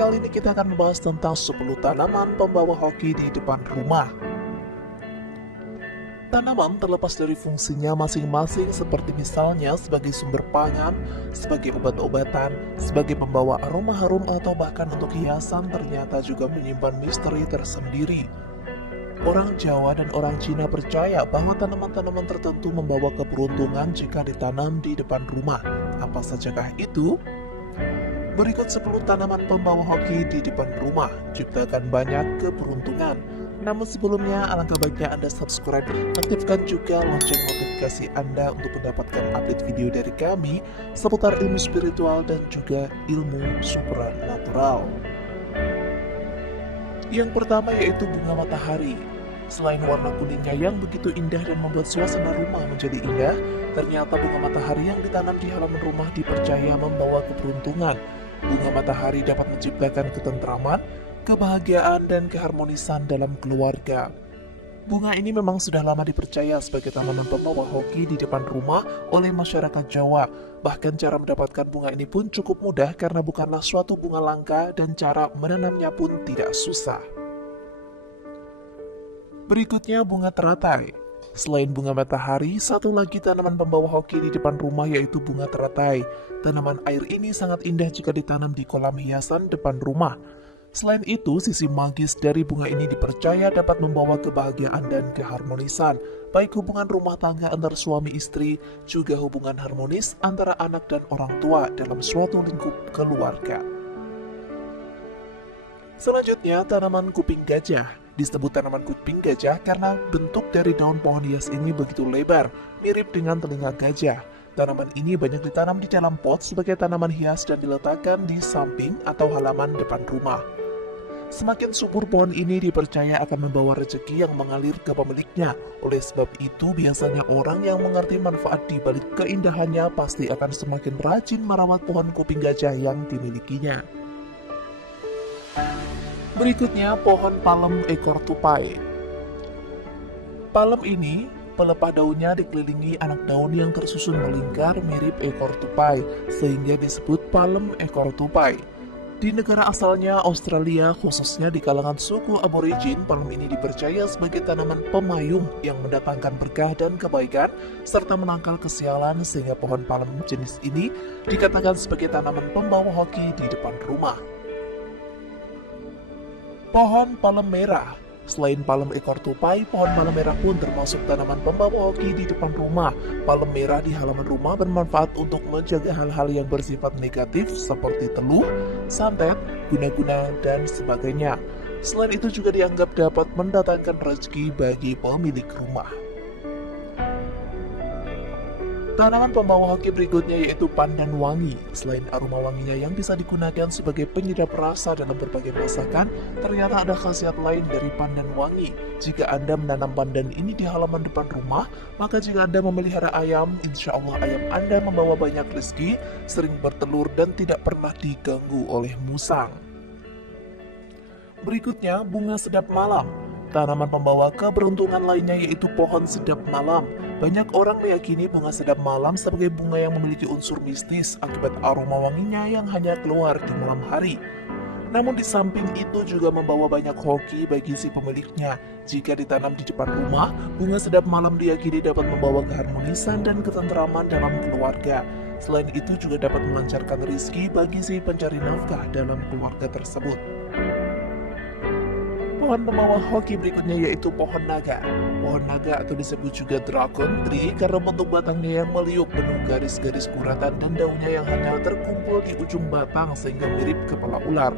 kali ini kita akan membahas tentang 10 tanaman pembawa hoki di depan rumah. Tanaman terlepas dari fungsinya masing-masing seperti misalnya sebagai sumber pangan, sebagai obat-obatan, sebagai pembawa aroma harum atau bahkan untuk hiasan ternyata juga menyimpan misteri tersendiri. Orang Jawa dan orang Cina percaya bahwa tanaman-tanaman tertentu membawa keberuntungan jika ditanam di depan rumah. Apa sajakah itu? Berikut 10 tanaman pembawa hoki di depan rumah, ciptakan banyak keberuntungan. Namun sebelumnya, alangkah baiknya Anda subscribe, aktifkan juga lonceng notifikasi Anda untuk mendapatkan update video dari kami seputar ilmu spiritual dan juga ilmu supranatural. Yang pertama yaitu bunga matahari. Selain warna kuningnya yang begitu indah dan membuat suasana rumah menjadi indah, ternyata bunga matahari yang ditanam di halaman rumah dipercaya membawa keberuntungan. Bunga matahari dapat menciptakan ketentraman, kebahagiaan, dan keharmonisan dalam keluarga. Bunga ini memang sudah lama dipercaya sebagai tanaman pembawa hoki di depan rumah oleh masyarakat Jawa. Bahkan cara mendapatkan bunga ini pun cukup mudah karena bukanlah suatu bunga langka dan cara menanamnya pun tidak susah. Berikutnya bunga teratai. Selain bunga matahari, satu lagi tanaman pembawa hoki di depan rumah yaitu bunga teratai. Tanaman air ini sangat indah jika ditanam di kolam hiasan depan rumah. Selain itu, sisi magis dari bunga ini dipercaya dapat membawa kebahagiaan dan keharmonisan, baik hubungan rumah tangga antar suami istri, juga hubungan harmonis antara anak dan orang tua dalam suatu lingkup keluarga. Selanjutnya, tanaman kuping gajah. Disebut tanaman kuping gajah karena bentuk dari daun pohon hias ini begitu lebar, mirip dengan telinga gajah. Tanaman ini banyak ditanam di dalam pot sebagai tanaman hias dan diletakkan di samping atau halaman depan rumah. Semakin subur pohon ini dipercaya akan membawa rezeki yang mengalir ke pemiliknya. Oleh sebab itu, biasanya orang yang mengerti manfaat di balik keindahannya pasti akan semakin rajin merawat pohon kuping gajah yang dimilikinya. Berikutnya, pohon palem ekor tupai. Palem ini, pelepah daunnya dikelilingi anak daun yang tersusun melingkar mirip ekor tupai, sehingga disebut palem ekor tupai. Di negara asalnya, Australia, khususnya di kalangan suku aborigin, palem ini dipercaya sebagai tanaman pemayung yang mendatangkan berkah dan kebaikan, serta menangkal kesialan, sehingga pohon palem jenis ini dikatakan sebagai tanaman pembawa hoki di depan rumah. Pohon palem merah. Selain palem ekor tupai, pohon palem merah pun termasuk tanaman pembawa hoki di depan rumah. Palem merah di halaman rumah bermanfaat untuk menjaga hal-hal yang bersifat negatif seperti teluh, santet, guna-guna, dan sebagainya. Selain itu juga dianggap dapat mendatangkan rezeki bagi pemilik rumah. Tanaman pembawa hoki berikutnya yaitu pandan wangi. Selain aroma wanginya yang bisa digunakan sebagai penyedap rasa dalam berbagai masakan, ternyata ada khasiat lain dari pandan wangi. Jika Anda menanam pandan ini di halaman depan rumah, maka jika Anda memelihara ayam, insya Allah ayam Anda membawa banyak rezeki, sering bertelur dan tidak pernah diganggu oleh musang. Berikutnya, bunga sedap malam. Tanaman pembawa keberuntungan lainnya yaitu pohon sedap malam. Banyak orang meyakini bunga sedap malam sebagai bunga yang memiliki unsur mistis akibat aroma wanginya yang hanya keluar di malam hari. Namun di samping itu juga membawa banyak hoki bagi si pemiliknya. Jika ditanam di depan rumah, bunga sedap malam diyakini dapat membawa keharmonisan dan ketentraman dalam keluarga. Selain itu juga dapat melancarkan rezeki bagi si pencari nafkah dalam keluarga tersebut. Pohon pembawa hoki berikutnya yaitu pohon naga. Pohon naga atau disebut juga dragon tree karena bentuk batangnya yang meliuk penuh garis-garis kuratan dan daunnya yang hanya terkumpul di ujung batang sehingga mirip kepala ular.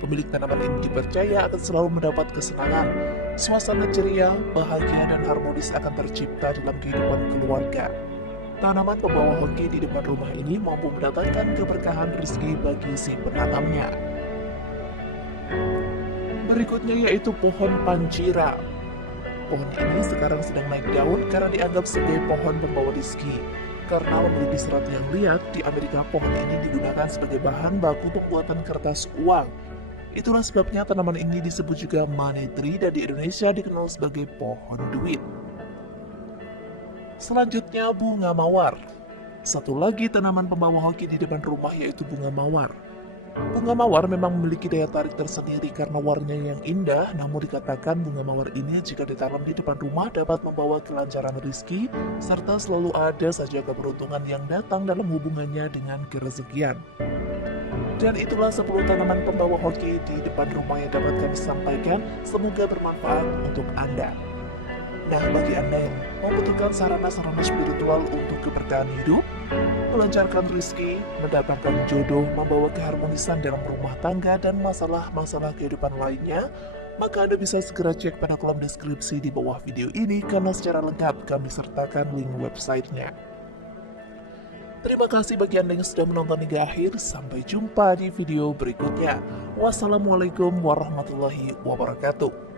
Pemilik tanaman ini dipercaya akan selalu mendapat kesenangan. Suasana ceria, bahagia, dan harmonis akan tercipta dalam kehidupan keluarga. Tanaman pembawa hoki di depan rumah ini mampu mendatangkan keberkahan rezeki bagi si penanamnya. Berikutnya yaitu pohon pancira. Pohon ini sekarang sedang naik daun karena dianggap sebagai pohon pembawa rezeki. Karena memiliki serat yang liat, di Amerika pohon ini digunakan sebagai bahan baku pembuatan kertas uang. Itulah sebabnya tanaman ini disebut juga money tree dan di Indonesia dikenal sebagai pohon duit. Selanjutnya bunga mawar. Satu lagi tanaman pembawa hoki di depan rumah yaitu bunga mawar. Bunga mawar memang memiliki daya tarik tersendiri karena warnanya yang indah, namun dikatakan bunga mawar ini jika ditanam di depan rumah dapat membawa kelancaran rezeki, serta selalu ada saja keberuntungan yang datang dalam hubungannya dengan kerezekian. Dan itulah 10 tanaman pembawa hoki di depan rumah yang dapat kami sampaikan, semoga bermanfaat untuk Anda. Nah, bagi Anda yang membutuhkan sarana-sarana spiritual untuk keberkahan hidup, melancarkan rezeki, mendatangkan jodoh, membawa keharmonisan dalam rumah tangga, dan masalah-masalah kehidupan lainnya, maka Anda bisa segera cek pada kolom deskripsi di bawah video ini karena secara lengkap kami sertakan link websitenya. Terima kasih bagi Anda yang sudah menonton hingga akhir, sampai jumpa di video berikutnya. Wassalamualaikum warahmatullahi wabarakatuh.